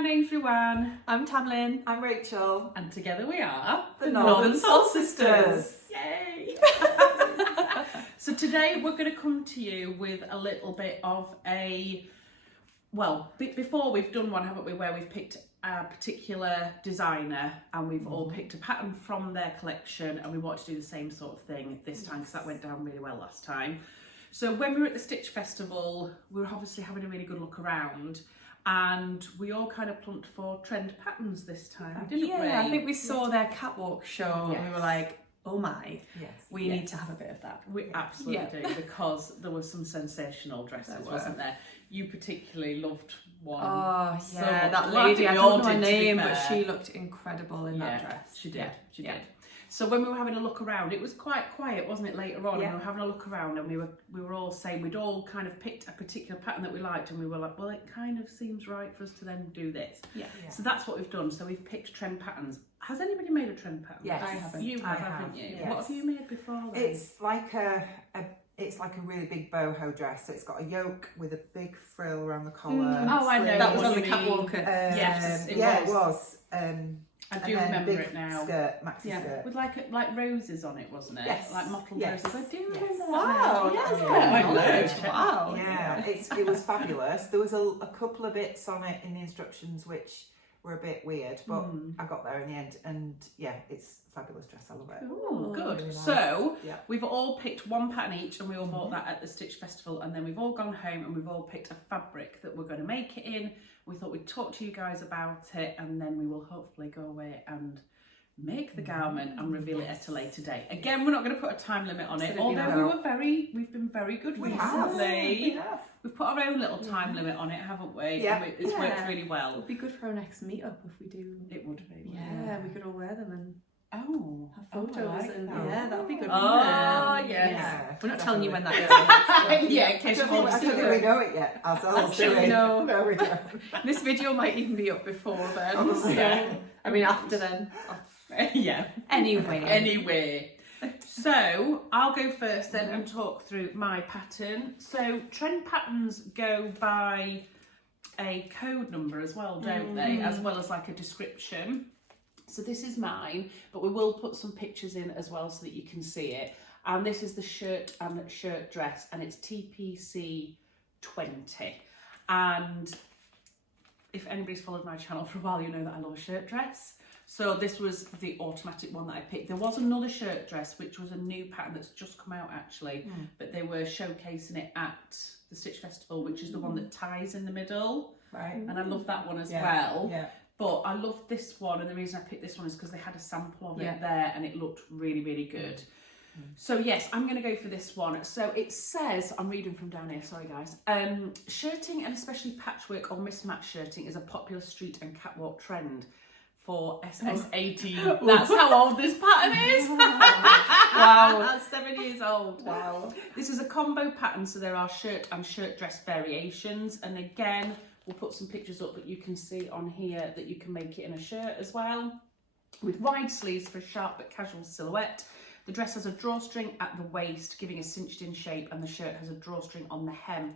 my name's Ruan. I'm Tamlyn. I'm Rachel. And together we are the Northern Sewl Sisters. Yay! So today we're going to come to you with a little bit of before we've done one, haven't we, where we've picked a particular designer and we've all picked a pattern from their collection, and we want to do the same sort of thing this time because that went down really well last time. So when we were at the Stitch Festival, we were obviously having a really good look around, and we all kind of plumped for trend patterns this time, didn't we? Yeah, I think we saw their catwalk show and we were like, oh my, we need to have a bit of that. We absolutely do, because there were some sensational dresses, wasn't there? You particularly loved one. Oh so yeah, much. that Well, lady, I don't know her did, to be name, but fair. she looked incredible in that dress. She did, she did. So when we were having a look around, it was quite quiet, wasn't it, later on? Yeah. And we were having a look around, and we were all saying we'd all kind of picked a particular pattern that we liked, and we were like, well, it kind of seems right for us to then do this. Yeah. So that's what we've done. So we've picked trend patterns. Has anybody made a trend pattern? Yes, I haven't. You I have, have, haven't you? yes. What have you made before then? It's like a really big boho dress. So it's got a yoke with a big frill around the collar. Oh, I know. sleeves. That was on the What you catwalk. Yes, it yeah, was. it was. I and do then remember big it now. Skirt, maxi skirt. With like roses on it, wasn't it? Yes. Like mottled Yes. roses. I do remember Yes. that. Wow, now. that's Yeah, good knowledge. I know. Wow. Yeah, it was fabulous. There was a couple of bits on it in the instructions which were a bit weird, but I got there in the end, and yeah, it's a fabulous dress. I love it. Oh, good. Really nice. So Yeah. we've all picked one pattern each, and we all bought that at the Stitch Festival, and then we've all gone home and we've all picked a fabric that we're going to make it in. We thought we'd talk to you guys about it, and then we will hopefully go away and make the garment and reveal it at a later date. Again, we're not going to put a time limit on it, Absolutely although not. we've been very good We have. recently. We have. We've put our own little time limit on it, haven't we? Yeah. And it's worked really well. It'd be good for our next meetup if we do. It would be. Yeah, we could all wear them and Oh, have photos, I like and that. yeah, that'd be good. Oh, wouldn't it? yes. Yeah, We're not telling you when that definitely. is. Yeah, in case I you don't want think to. we know it yet ourselves, do Actually, we? no. No, we don't. This video might even be up before then. Probably. Yeah. I mean, after then. Yeah. Anyway. So I'll go first then and talk through my pattern. So trend patterns go by a code number as well, don't they? As well as like a description. So this is mine, but we will put some pictures in as well so that you can see it. And this is the shirt and shirt dress, and it's TPC 20. And if anybody's followed my channel for a while, you know that I love a shirt dress. So this was the automatic one that I picked. There was another shirt dress, which was a new pattern that's just come out actually, but they were showcasing it at the Stitch Festival, which is the one that ties in the middle. Right. And I love that one as Yeah. well. Yeah. But I love this one, and the reason I picked this one is because they had a sample of it there, and it looked really, really good. So yes, I'm going to go for this one. So it says, I'm reading from down here, sorry guys. Shirting, and especially patchwork or mismatched shirting, is a popular street and catwalk trend for SS18. That's how old this pattern is. Wow. That's 7 years old. Wow. This is a combo pattern, so there are shirt and shirt dress variations. And again, we'll put some pictures up, but you can see on here that you can make it in a shirt as well, with wide sleeves for a sharp but casual silhouette. The dress has a drawstring at the waist, giving a cinched in shape, and the shirt has a drawstring on the hem.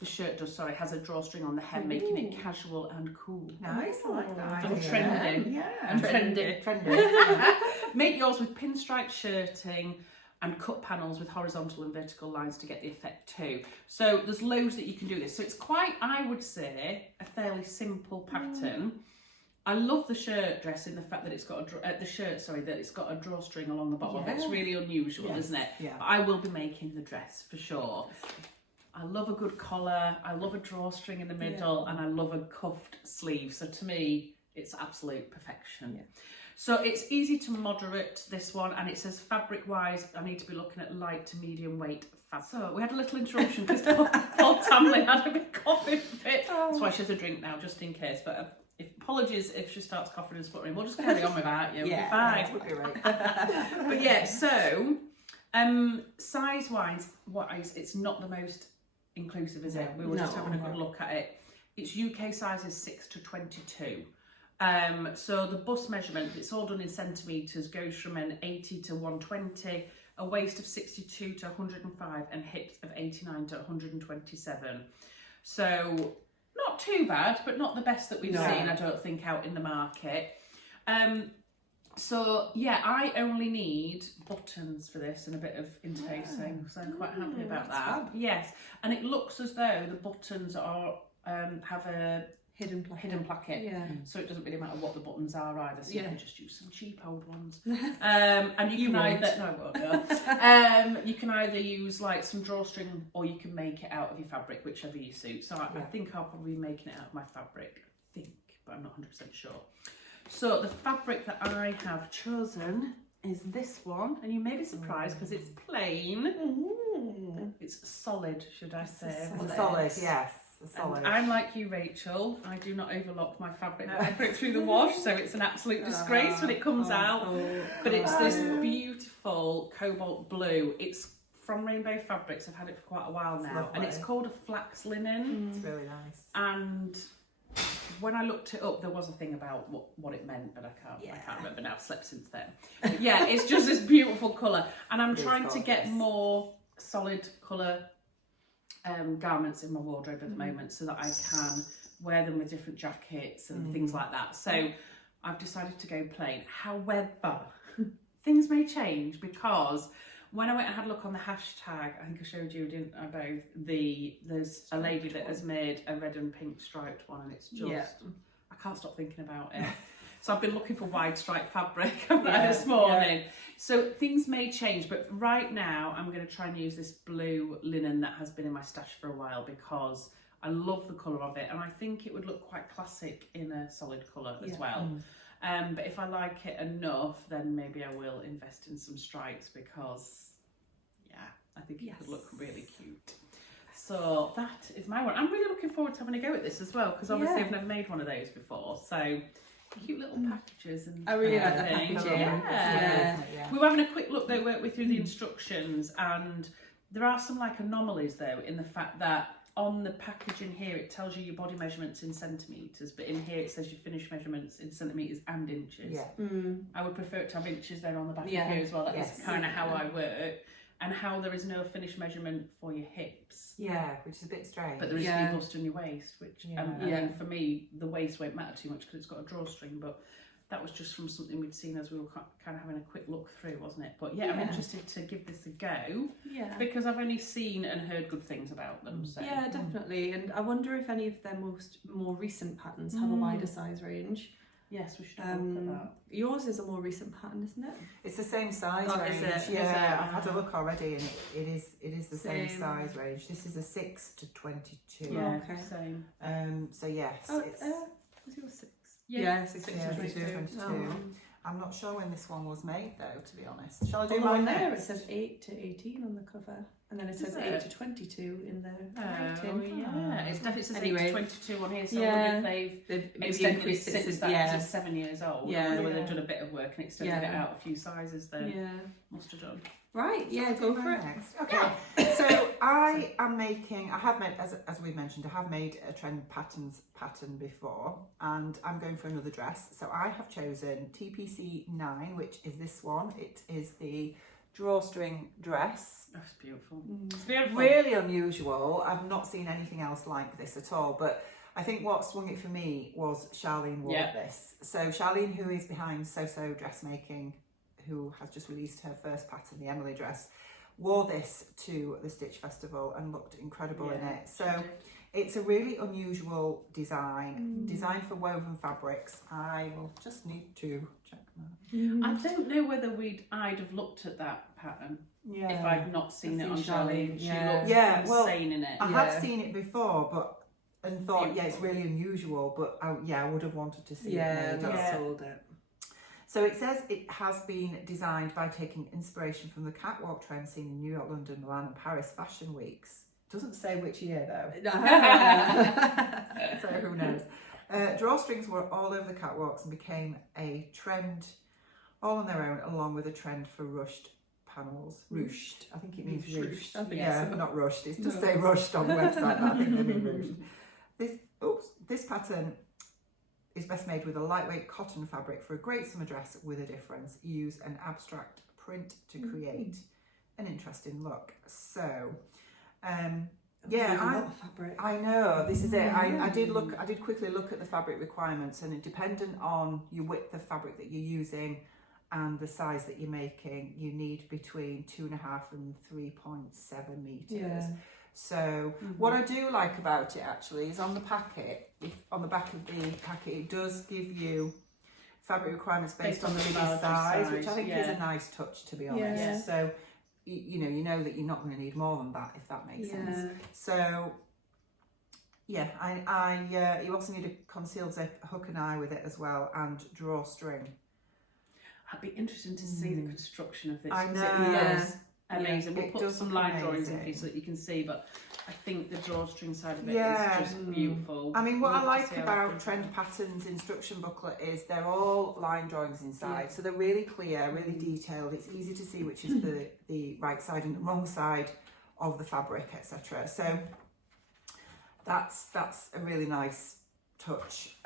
The shirt has a drawstring on the hem, making it casual and cool. Nice, I like that. And idea. trendy. Yeah. And trendy. Trendy. Make yours with pinstripe shirting and cut panels with horizontal and vertical lines to get the effect too. So there's loads that you can do this. So it's quite, I would say, a fairly simple pattern. I love the shirt dress in the fact that it's got that it's got a drawstring along the bottom. It's really unusual, isn't it? Yeah. But I will be making the dress for sure. I love a good collar, I love a drawstring in the middle, and I love a cuffed sleeve. So to me, it's absolute perfection. Yeah. So it's easy to moderate, this one, and it says fabric wise, I need to be looking at light to medium weight fabric. So we had a little interruption because poor Tamlyn had a bit coughing fit. That's why she has a drink now, just in case. But apologies if she starts coughing and sputtering. We'll just carry on without you. Yeah, fine. would be right. But yeah, so size wise, it's not the most inclusive, is it? We were just having a good look at it. Its UK size is 6 to 22. So the bust measurement, it's all done in centimetres, goes from an 80 to 120, a waist of 62 to 105, and hips of 89 to 127. So not not too bad, but not the best that we've seen, I don't think, out in the market. So yeah, I only need buttons for this and a bit of interfacing, so I'm quite happy about that. Fab. Yes, and it looks as though the buttons are have a hidden placket, so it doesn't really matter what the buttons are either. So you can just use some cheap old ones. And you can either you can either use like some drawstring, or you can make it out of your fabric, whichever you suit. So I think I'll probably be making it out of my fabric. I think, but I'm not 100% sure. So the fabric that I have chosen is this one, and you may be surprised because it's plain. It's solid, should I say? Solid, yes. Solid. And I'm like you, Rachel. I do not overlock my fabric when I put it through the wash, so it's an absolute disgrace when it comes out. But it's this beautiful cobalt blue. It's from Rainbow Fabrics. I've had it for quite a while now, and it's called a flax linen. It's really nice. And when I looked it up, there was a thing about what it meant, but I can't remember now. I've slept since then. But yeah, it's just this beautiful colour, and I'm trying to get more solid colour garments in my wardrobe at the moment, so that I can wear them with different jackets and things like that. So I've decided to go plain. However, things may change, because when I went and had a look on the hashtag, I think I showed you, didn't I, both, there's a lady that has made a red and pink striped one, and it's just, I can't stop thinking about it. So I've been looking for wide stripe fabric this morning. So things may change, but right now I'm going to try and use this blue linen that has been in my stash for a while, because I love the colour of it, and I think it would look quite classic in a solid colour as well. But if I like it enough, then maybe I will invest in some stripes, because I think it could look really cute. So that is my one. I'm really looking forward to having a go at this as well, because obviously I've never made one of those before. So cute little packages, and I really like the packaging. We were having a quick look though, weren't we, through the instructions, and there are some like anomalies though, in the fact that on the packaging here it tells you your body measurements in centimetres, but in here it says your finished measurements in centimetres and inches. I would prefer it to have inches then on the back of here as well. That's kind of how I work. And how there is no finished measurement for your hips. Which is a bit strange. But there is for your bust and your waist, which and for me the waist won't matter too much because it's got a drawstring. But that was just from something we'd seen as we were kind of having a quick look through, wasn't it? But I'm interested to give this a go. Because I've only seen and heard good things about them. So. Yeah, definitely. And I wonder if any of their more recent patterns have a wider size range. Yes, we should have a look at that. Yours is a more recent pattern, isn't it? It's the same size range. Is it? I've had a look already, and it is the same size range. This is a 6 to 22. Yeah, same. So yes, it's. Was yours 6? Yeah, 6 to to 22. I'm not sure when this one was made though, to be honest. Shall I do mine mine there? next? It says 8 to 18 on the cover, and then it says 8 to 22 in the It's definitely says 8 to 22 on here. So I wonder if they've maybe extended it increased since that, because it's 7 years old. I wonder whether they've done a bit of work and extended it out a few sizes. Then must have done. Right, go for it. Next. Okay, so I have made, as we mentioned, I have made a trend pattern before, and I'm going for another dress. So I have chosen TPC 9, which is this one. It is the drawstring dress. That's beautiful. It's beautiful. Really unusual. I've not seen anything else like this at all, but I think what swung it for me was Charlene wore this. So Charlene, who is behind So Dressmaking, who has just released her first pattern, the Emily dress, wore this to the Stitch Festival and looked incredible in it. So it's a really unusual design, designed for woven fabrics. I will just need to check that. I don't know whether I'd have looked at that pattern if I'd not seen it on Charlene. She looked insane in it. I have seen it before, and thought, it's really unusual, but I would have wanted to see it. That sold it. So it says it has been designed by taking inspiration from the catwalk trend seen in New York, London, Milan and Paris fashion weeks. Doesn't say which year though. So who knows. Drawstrings were all over the catwalks and became a trend all on their own, along with a trend for rushed panels. Ruched. I think it means ruched. Not rushed. It does say rushed on the website, but I think they mean ruched. This pattern is best made with a lightweight cotton fabric for a great summer dress with a difference. Use an abstract print to create an interesting look. So Yeah, a lot of fabric. I know, this is it. I did quickly look at the fabric requirements, and dependent on your width of fabric that you're using and the size that you're making, you need between 2.5 and 3.7 meters. Yeah. So what I do like about it actually is on the packet, on the back of the packet, it does give you fabric requirements based on the biggest size, which I think is a nice touch, to be honest. Yeah. So you know that you're not going to need more than that, if that makes sense. So yeah, you also need a concealed zip, hook and eye with it as well, and drawstring. I'd be interested to see the construction of this. I know. It looks amazing. It We'll put does some look line drawings in for you amazing. so that you can see, but I think the drawstring side of it is just beautiful. I mean, what Love I to like see how about it Trend Patterns instruction booklet is they're all line drawings inside, so they're really clear, really detailed. It's easy to see which is the right side and the wrong side of the fabric, etc. So that's a really nice touch.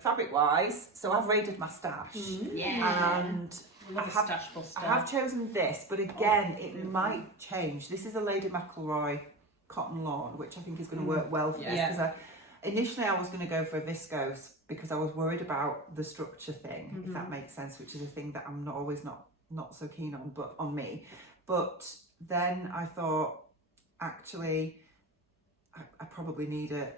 Fabric wise, so I've raided my stash, and I have chosen this, but again, it might change. This is a Lady McElroy cotton lawn, which I think is going to work well for this, because initially I was going to go for a viscose because I was worried about the structure thing, if that makes sense, which is a thing that I'm not so keen on, but on me. But then I thought, actually, I probably need a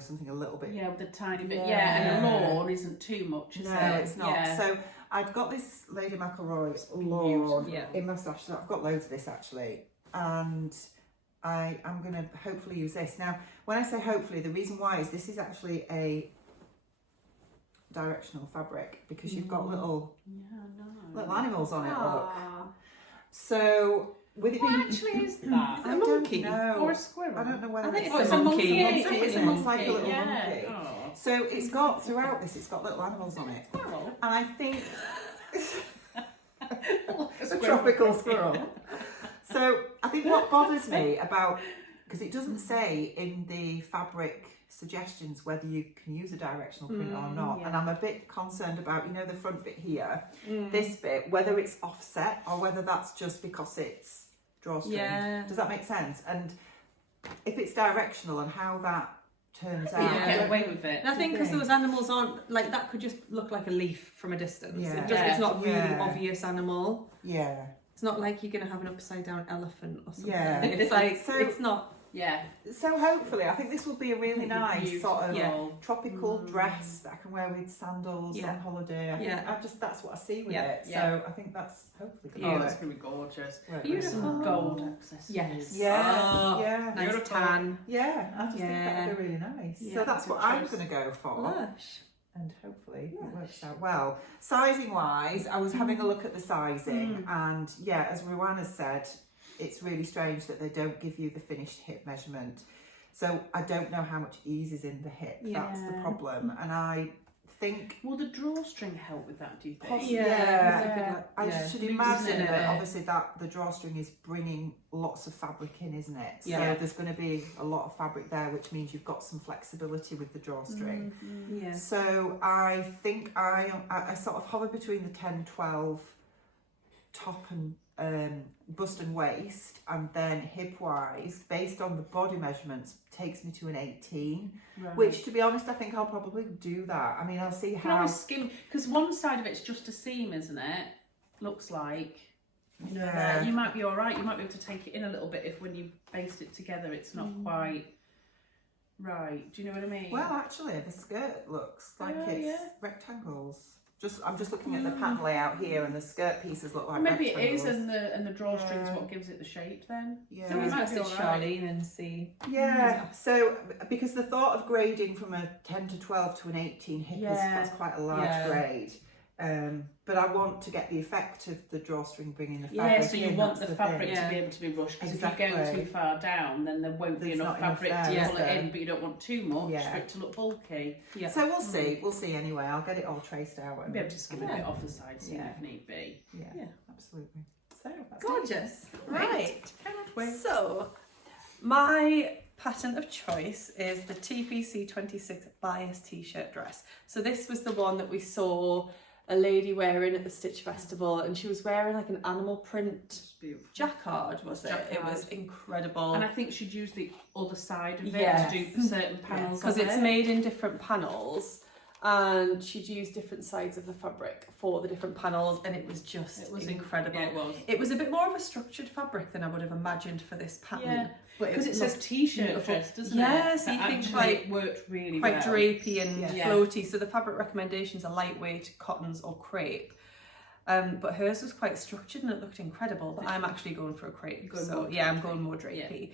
something a little bit. Yeah, with a tiny bit. And a lawn isn't too much, is it? No, it's not. Yeah. So I've got this Lady McElroy lawn in my stash. So I've got loads of this actually, and I'm going to hopefully use this. Now, when I say hopefully, the reason why is this is actually a directional fabric, because you've got little animals on it. Look. So with it being, What actually is that? A monkey Or a squirrel? I don't know whether I think it's it's a monkey. It looks like a little yeah. monkey. Oh. So it's got throughout this, it's got little animals on it, Squirrel? and I think A a tropical squirrel. So I think what bothers me about, because it doesn't say in the fabric suggestions whether you can use a directional print or not, and I'm a bit concerned about, the front bit here, this bit, whether it's offset or whether that's just because it's drawstring. Yeah. Does that make sense? And if it's directional and how that turns out. You get away with it. And I think because those animals aren't, like, that could just look like a leaf from a distance. Yeah. It's not really obvious animal. Yeah. It's not like you're going to have an upside down elephant or something. Yeah. It's like, So- it's not. Yeah. So hopefully, I think this will be a really nice Beautiful. sort of Yeah. tropical dress that I can wear with sandals on holiday. I think that's what I see with it. So I think that's hopefully going to Oh, work. that's going to be gorgeous. Work Beautiful really gold accessories. Yes. Yeah, Oh, yeah. Nice Beautiful. tan. Yeah, I just think that would be really nice. Yeah, So that's good what I'm choice. going to go for. Lush. And hopefully it works out well. Sizing wise, I was having a look at the sizing, and as Ruan has said, it's really strange that they don't give you the finished hip measurement. So I don't know how much ease is in the hip. That's the problem. And I think Will the drawstring help with that, do you think? possibly, I should imagine that obviously that the drawstring is bringing lots of fabric in, isn't it? So there's going to be a lot of fabric there, which means you've got some flexibility with the drawstring. Yeah. So I think I sort of hover between the 10-12 top and bust and waist, and then hip wise, based on the body measurements, takes me to an 18, which, to be honest, I think I'll probably do that. I mean, I'll see You can how. always skim, because one side of it's just a seam, isn't it? Looks like. Yeah. You might be all right. You might be able to take it in a little bit if when you baste it together, it's not quite right. Do you know what I mean? Well, actually, the skirt looks like it's rectangles. I'm just looking at the pattern layout here, and the skirt pieces look like maybe it rectangles. is, and the drawstring's what gives it the shape then. Yeah. So we might must be message all right. Charlene and see. Yeah, so because the thought of grading from a 10 to 12 to an 18 hip that's quite a large grade. But I want to get the effect of the drawstring bringing the fabric Yeah, so you in, want that's the fabric thing. to be able to be rushed, because if you Exactly. go too far down, then there won't be There's enough not enough fabric there, to is pull it there? in, but you don't want too much Yeah. for it to look bulky. Yeah. So we'll see anyway. I'll get it all traced out. You'll And be able to skim a bit off the side seam if need be. Yeah, absolutely. So that's Gorgeous. Right. Cannot wait. So, my pattern of choice is the TPC 26 bias t-shirt dress. So this was the one that we saw a lady wearing at the Stitch Festival, and she was wearing like an animal print jacquard, was it? It was incredible. And I think she'd use the other side of it Yes. to do certain panels. Because it's made in different panels, and she'd use different sides of the fabric for the different panels, and it was just incredible. Yeah, it was a bit more of a structured fabric than I would have imagined for this pattern. Yeah. But Because it says t-shirt dress, doesn't it? Yeah, so you think It worked really quite well. drapey and floaty. So the fabric recommendations are lightweight cottons or crepe. But hers was quite structured and it looked incredible. But I'm actually going for a crepe. I'm going more drapey.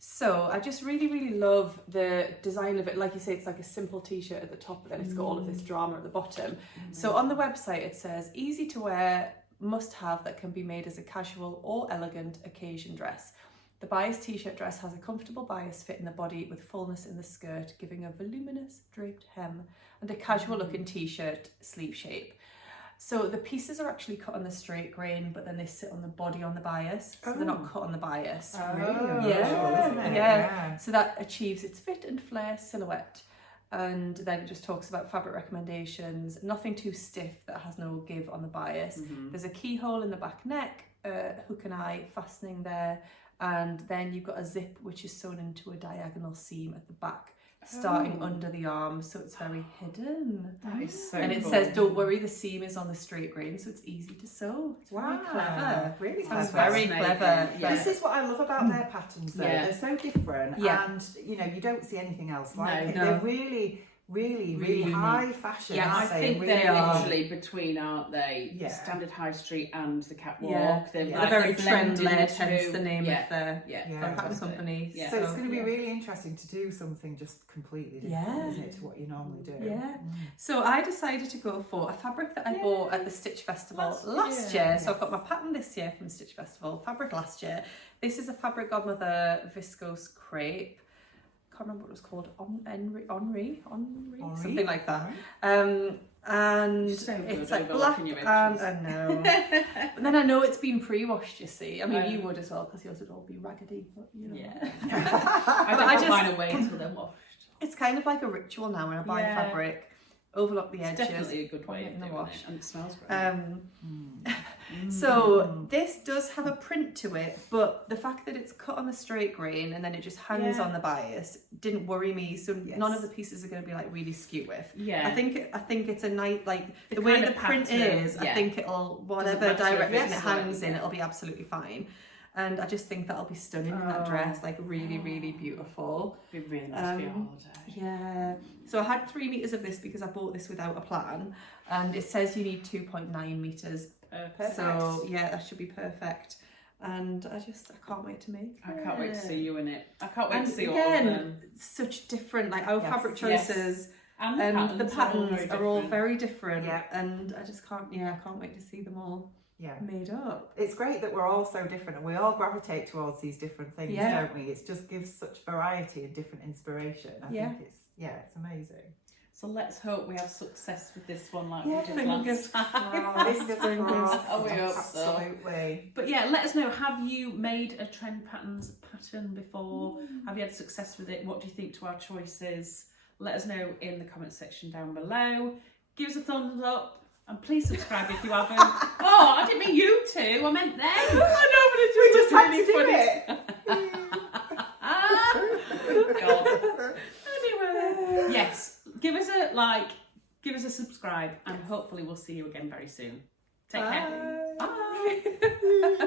So I just really, really love the design of it. Like you say, it's like a simple t-shirt at the top, but then it's got all of this drama at the bottom. So on the website it says, easy to wear, must have that can be made as a casual or elegant occasion dress. The bias t-shirt dress has a comfortable bias fit in the body with fullness in the skirt, giving a voluminous draped hem and a casual looking t-shirt sleeve shape. So the pieces are actually cut on the straight grain, but then they sit on the body on the bias, so they're not cut on the bias. Really? Yeah. So that achieves its fit and flare silhouette. And then it just talks about fabric recommendations, nothing too stiff that has no give on the bias. There's a keyhole in the back neck, hook and eye fastening there, and then you've got a zip which is sewn into a diagonal seam at the back, starting under the arm, so it's very hidden. That is so And it cool. says, don't worry, the seam is on the straight grain, so it's easy to sew. It's very clever. Really Sounds clever. very clever. Yeah. This is what I love about their patterns though. Yeah. They're so different and you don't see anything else like it. No. They're really high fashion. Yeah, I aren't they? think Really they're are. literally between, aren't they? Yeah. Standard High Street and the Catwalk. Yeah. They're, Yeah. They're very they're blended trend-led, into- hence the name yeah. of their Yeah. pattern company. Yeah. So it's going to be really interesting to do something just completely different, isn't it, to what you normally do? Yeah. So I decided to go for a fabric that I bought at the Stitch Festival last year. So I've got my pattern this year from the Stitch Festival, fabric last year. This is a Fabric Godmother viscose crepe. Can't remember what it was called, Henri, something like that. And So good it's like overlooking black your and images. I know. But then I know it's been pre-washed, you see. I mean, you would as well, because yours would all be raggedy. But, you know. Yeah. I don't I put just- mine away until they're washed. It's kind of like a ritual now when I buy fabric, overlock the It's edges. definitely a good way of in the doing wash. it, and it smells great. So this does have a print to it, but the fact that it's cut on the straight grain and then it just hangs on the bias didn't worry me. So none of the pieces are going to be like really skew with. Yeah. I think it's a nice, like the The way kind the of print pattern, is. I think it'll whatever matter if direction it's it hangs like- in, it'll be absolutely fine. And I just think that'll be stunning in that dress, like really, really beautiful. It'd be really nice for your holiday. Yeah. So I had 3 meters of this because I bought this without a plan, and it says you need 2.9 meters. Perfect. So yeah, that should be perfect. And I can't wait to make. I can't wait to see you in it. I can't wait And to see all of them. again, such different, like our fabric choices And and the patterns are all different. very different. Yeah. And I just can't wait to see them all made up. It's great that we're all so different and we all gravitate towards these different things, don't we? It just gives such variety and different inspiration. I think it's amazing. So let's hope we have success with this one like we did Fingers last time. Fingers crossed. Oh, we hope so. Absolutely. But yeah, let us know, have you made a trend patterns pattern before? Have you had success with it? What do you think to our choices? Let us know in the comment section down below. Give us a thumbs up. And please subscribe if you haven't. Oh, I didn't mean you two. I meant them. I know, but really funny. God. Anyway, yes, give us a like, give us a subscribe, and hopefully we'll see you again very soon. Take care. Bye.